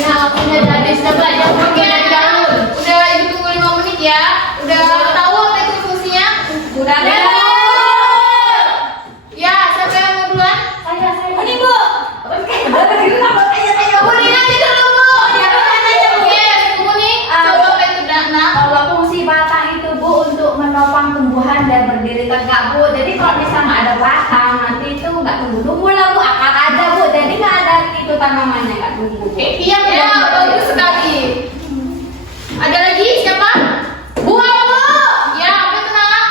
Nah, udah tadi sudah belajar pakai daun. Udah ibu tunggu 5 menit ya. Udah tahu apa itu fungsinya? Udah ada. Ya, siapa yang mau duluan? Saya. Ini Bu. Oke. Kuning aja dulu Bu. Oke, kuning. Coba apa itu Dana? Kalau fungsi batang itu Bu untuk menopang tumbuhan dan berdiri tegak Bu. Jadi kalau misalnya ada batang nanti itu nggak tumbuh lah Bu, akar ada Bu. Jadi nggak ada itu tanamannya nggak tumbuh. Iya, ya, bagus sekali. Ada lagi siapa? Buah Bu. Ya, apa itu Nak?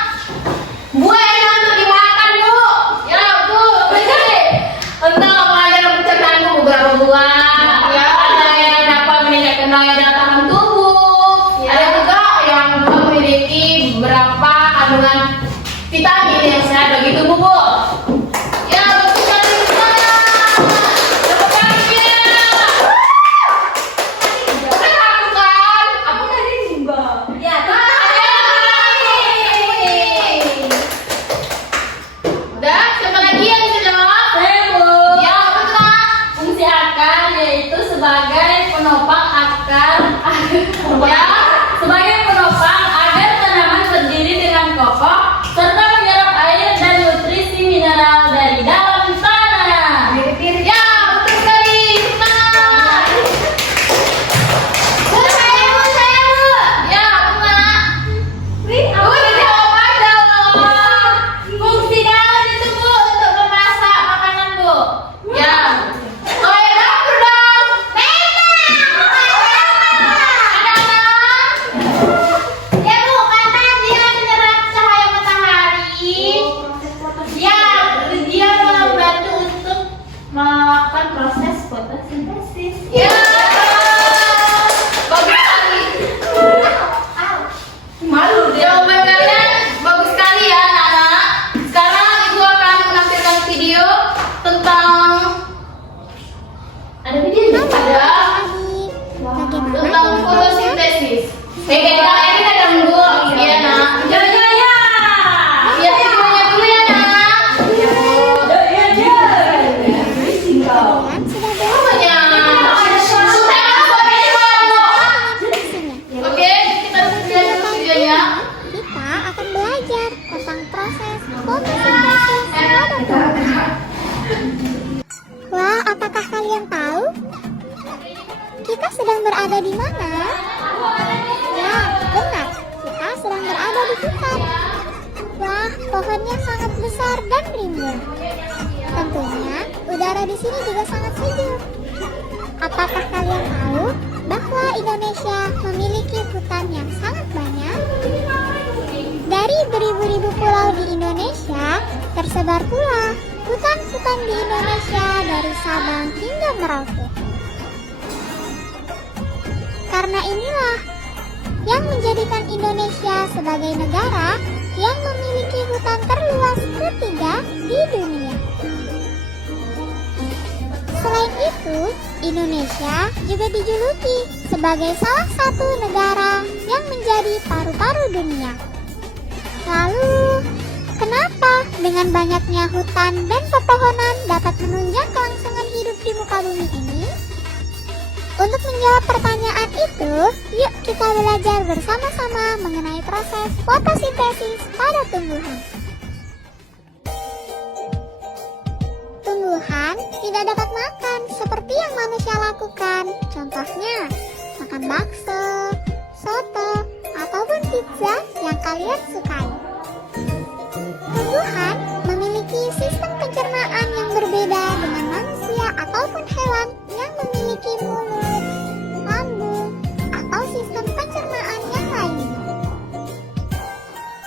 Buah yang untuk dimakan Bu. Ya, Bu. Betul. Untuk mengajar pencernaan Bu beberapa buah. Ya, ada yang dapat meningkatkan daya tahan tubuh. Ada juga yang memiliki beberapa kandungan vitamin yang sehat bagi tubuh Bu. Ya, bagus sekali semuanya. Tepuk tangannya. Udah aku kan? Aku tadi enggak. Ya, Udah, siapa lagi yang bisa jawab? saya Bu. Ya, apa tuh Nak? Fungsi akar yaitu sebagai penopang akar. Ya. Sebagai penopang agar tanaman berdiri dengan kokoh serta menyerap air dan nutrisi mineral dari dalam tanah. Ya, betul sekali. Semangat. Bu, saya Bu. Ya, apa tuh Nak? Bu, dijawab aja loh. Fungsi daun itu Bu untuk memasak makanan Bu. Ya. Oh ya, dapur dong. Ya Bu, karena dia menyerap cahaya matahari. Ya, dia membantu untuk melakukan proses fotosintesis. Ya, bagus sekali. Malu dia. Jawaban kalian bagus sekali ya, anak-anak. Sekarang ibu akan menampilkan video tentang ada video juga ada tentang fotosintesis. Kita ini ada dulu, iya nak. Ya. Iya videonya dulu ya nak. Apanya? Sudah masuk video Bu. Oke, kita lihat dulu videonya. Kita akan belajar tentang proses fotosintesis pada tumbuhan. Wah, apakah kalian tahu? Kita sedang berada di mana? Ya, benar. Kita sedang berada di hutan. Wah, pohonnya sangat besar dan rimbun. Tentunya, udara di sini juga sangat sejuk. Apakah kalian tahu bahwa Indonesia memiliki hutan yang sangat banyak? Dari beribu-ribu pulau di Indonesia, tersebar pula hutan-hutan di Indonesia dari Sabang hingga Merauke. Karena inilah yang menjadikan Indonesia sebagai negara yang memiliki hutan terluas ketiga di dunia. Selain itu, Indonesia juga dijuluki sebagai salah satu negara yang menjadi paru-paru dunia. Lalu, kenapa dengan banyaknya hutan dan pepohonan dapat menunjang kelangsungan hidup di muka bumi ini? Untuk menjawab pertanyaan itu, yuk kita belajar bersama-sama mengenai proses fotosintesis pada tumbuhan. Tumbuhan tidak dapat makan seperti yang manusia lakukan. Contohnya, makan bakso, soto, ataupun pizza yang kalian sukai. Tumbuhan memiliki sistem pencernaan yang berbeda dengan manusia ataupun hewan yang memiliki mulut, lambung, atau sistem pencernaan yang lainnya.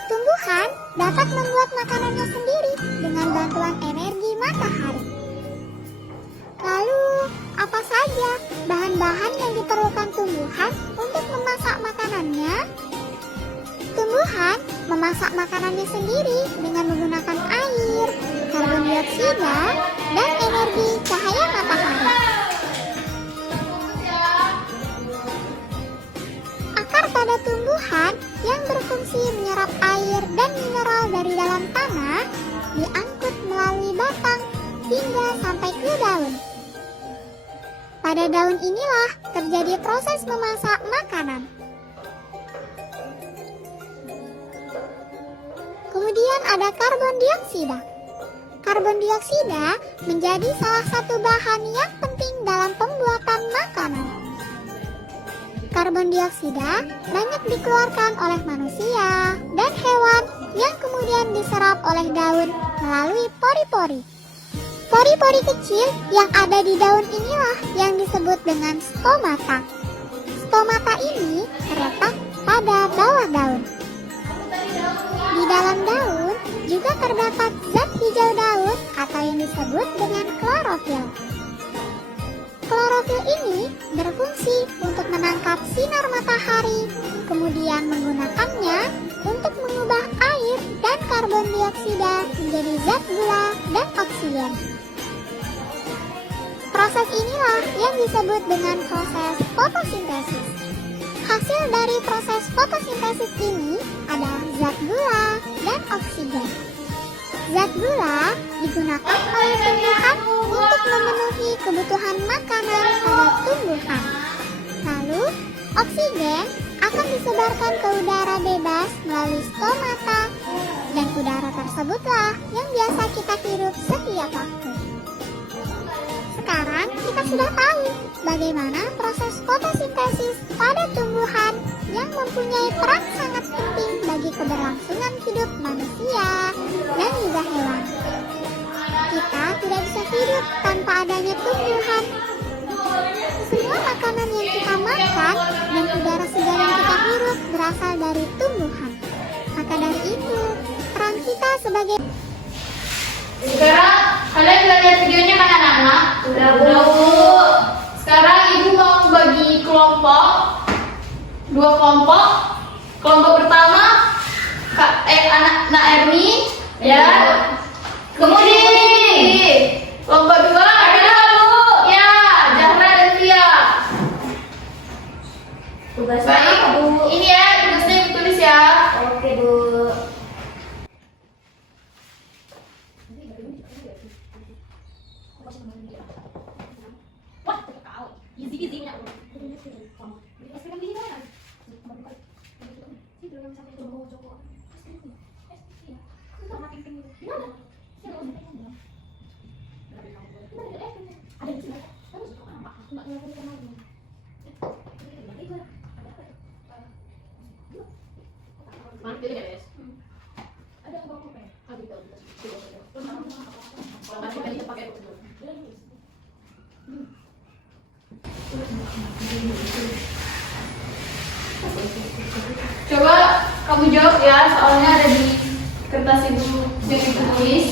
Tumbuhan dapat membuat makanannya sendiri dengan bantuan energi matahari. Lalu, apa saja bahan-bahan yang diperlukan tumbuhan untuk memasak makanannya? Tumbuhan memasak makanannya sendiri dengan menggunakan air, karbon dioksida, dan energi cahaya matahari. Akar pada tumbuhan yang berfungsi menyerap air dan mineral dari dalam tanah diangkut melalui batang hingga sampai ke satu daun. Pada daun inilah terjadi proses memasak makanan. Kemudian ada karbon dioksida. Karbon dioksida menjadi salah satu bahan yang penting dalam pembuatan makanan. Karbon dioksida banyak dikeluarkan oleh manusia dan hewan yang kemudian diserap oleh daun melalui pori-pori. Pori-pori kecil yang ada di daun inilah yang disebut dengan stomata. Stomata ini terletak pada bawah daun. Di dalam daun juga terdapat zat hijau daun atau yang disebut dengan klorofil. Klorofil ini berfungsi untuk menangkap sinar matahari, kemudian menggunakannya untuk mengubah air dan karbon dioksida menjadi zat gula dan oksigen. Proses inilah yang disebut dengan proses fotosintesis. Hasil dari proses fotosintesis ini adalah zat gula dan oksigen. Zat gula digunakan oleh tumbuhan untuk memenuhi kebutuhan makanan pada tumbuhan. Lalu, oksigen akan disebarkan ke udara bebas melalui stomata, dan udara tersebutlah yang biasa kita hirup setiap waktu. Sekarang kita sudah tahu bagaimana proses fotosintesis pada tumbuhan yang mempunyai peran sangat penting bagi keberlangsungan hidup manusia dan juga hewan. Kita tidak bisa hidup tanpa adanya tumbuhan. Semua makanan yang kita makan dan udara segar yang kita hirup berasal dari tumbuhan. Maka dari itu, peran kita sebagai... Sekarang kalian sudah lihat videonya kan anak-anak? Udah, Bu. Sekarang ibu mau bagi kelompok, 2 kelompok. Kelompok pertama anak Ermi, ya. Kemudian kelompok 2 ada Bu, ya, Zahra dan Tia. Tugasnya Baik, apa, Bu? ini ya tugasnya ditulis ya. Oke, Bu. Coba kamu jawab ya, soalnya ada di kertas ibu yang ibu tulis.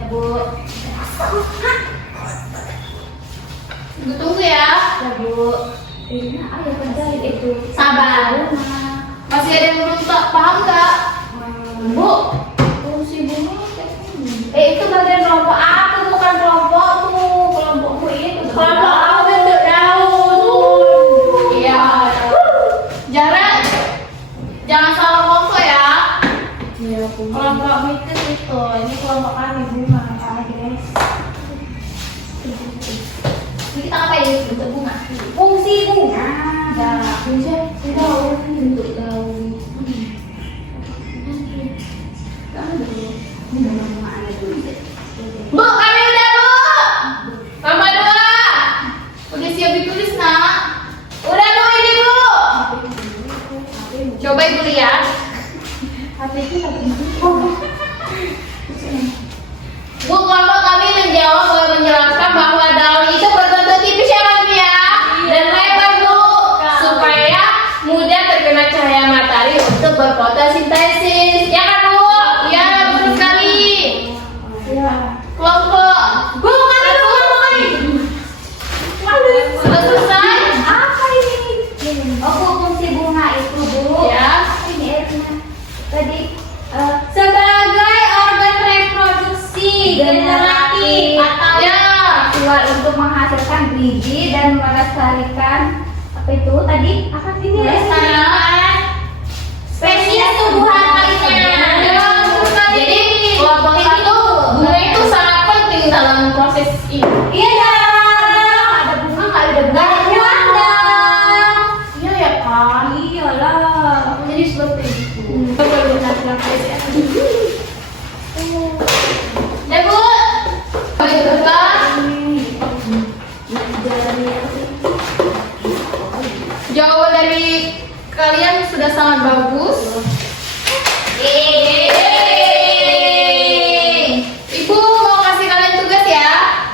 Ya, Bu. Ibu tunggu ya. Ya, Bu. Ini ayo kerja itu. Sabar. Masih ada yang belum paham nggak? Bu, fungsi bunga kayak gini. Itu bagian kelompok aku, bukan kelompokmu. Kelompokmu itu. Kelompok aku bentuk daun. Iya. Jarak, jangan salah kelompok ya. Iya, Bu. Kelompokmu itu, ini kelompok kami bunga, guys. Ini kita apa ya bentuk bunga? Fungsi bunga. Fungsi daun, bentuk daun. Bu, kami udah Bu. Tambah 2. Udah siap ditulis nak? Udah Bu, ini Bu. Coba ibu lihat. Bu, kelompok kami menjelaskan bahwa daun itu berbentuk tipis ya kan ya, dan lebar Bu, supaya mudah terkena cahaya matahari untuk berfotosintesis. Ya kan Bu? Ya, betul sekali. Kelompok Bu, bukan itu kelompok kami. Sudah selesai? Apa ini? Oh, Bu, fungsi bunga itu, Bu. Ya. Ini airnya. Tadi Sebagai organ reproduksi generatif atau ya keluar untuk menghasilkan biji dan melestarikan apa itu tadi? Apa ini? melestarikan spesies tumbuhan lainnya. Jadi awal satu bunga itu sangat penting dalam proses ini. Iya dong. Ada bunga nggak ada bunga ada. Iya ya kan. Iyalah. Jadi seperti itu. Ya bu, boleh buka. Jawaban dari kalian sudah sangat bagus. Ibu mau kasih kalian tugas ya.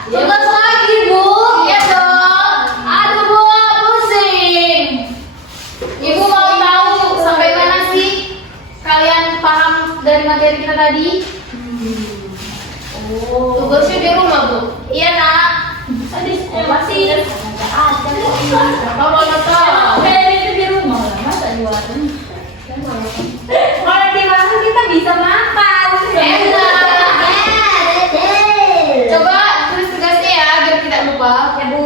Tugas lagi bu. Iya dong. Aduh bu, pusing. Ibu mau tahu sampai mana sih kalian paham dari materi kita tadi? Tugasnya di rumah bu. Iya nak. Tadi sekolah sih. Kalau tahu. Itu di rumah lah, masa di warung? Kalau di warung kita bisa makan. Coba tulis tugasnya ya biar tidak lupa. Ya bu.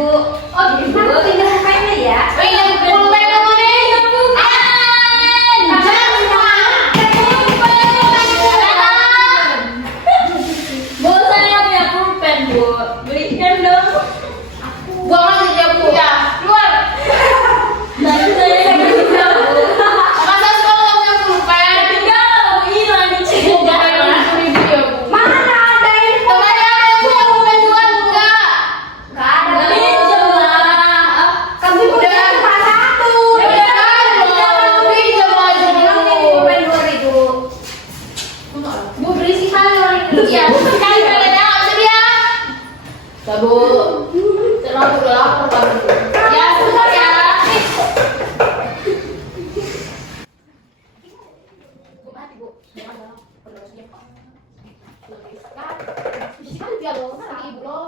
Oh gitu. Tinggal kayaknya ya. Iya, pulpen kamu nih. Bu, saya punya pulpen bu. Belikan dong. Buang aja dia bu. Ya, keluar. Tadi saya nggak bisa bu. Masa sekolah nggak punya pulpen? Tinggal hilang di Bu, bukan yang mencuri dia bu. Mana ada ini? Coba ya, ada yang punya pulpen juga enggak? Nggak ada. Pinjam lah. Kamu Udah. punya cuma satu. Ya udah kan, mau pinjam aja dulu. Pulpen 2.000. Bu, berisik kali orang itu. Ya, sekali kalian ya, nggak bisa dia. Ya bu, terlalu lapar kan bu. Ya, sebentar ya. Bu, mati bu. Sekali dia loh, sama ibu loh.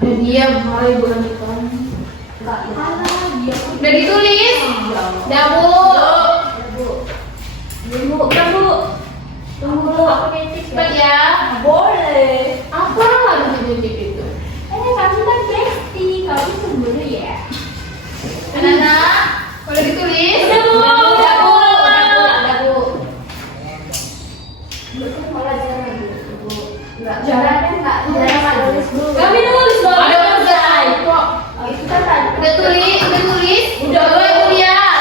Dia mulai bulan depan. Udah ditulis? Udah bu. Tunggu bu, aku nitip Cepat ya. boleh. Apa harus dititip itu? Kamu kan besti, kamu cemburu ya? Anak-anak, udah ditulis? Udah, Bu. Udah bu. Udah bu. Kami nulis loh. Ada kerjaan kok. Itu kan tadi. Udah tulis? Udah tulis? Udah, Bu. Kemudian.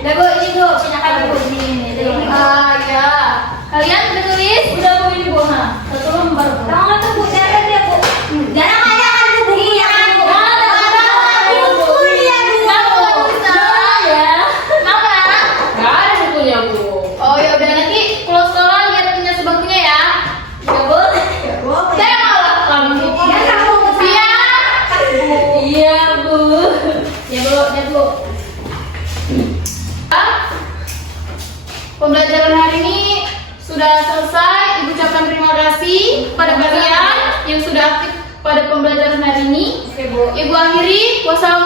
Udah bu, ini bu, punya kami bu ini. Ah ya. Kalian udah tulis? Udah bu, ini bu, nah. Satu lembar bu. Kamu nggak tahu bu, jangan dia bu. Jangan ada kan bu, iya kan bu. Gak ada bukunya bu. Oh ya udah nanti kalau sekolah lihat punya sebangkunya ya. Ya bu, ya bu. Saya malah kamu. Ya kamu ke Iya. Iya bu. Ya bu, ya bu. Pembelajaran hari ini sudah selesai. Ibu ucapkan terima kasih pada kalian yang sudah aktif pada pembelajaran hari ini. Oke bu. Ibu akhiri. Wassalamualaikum.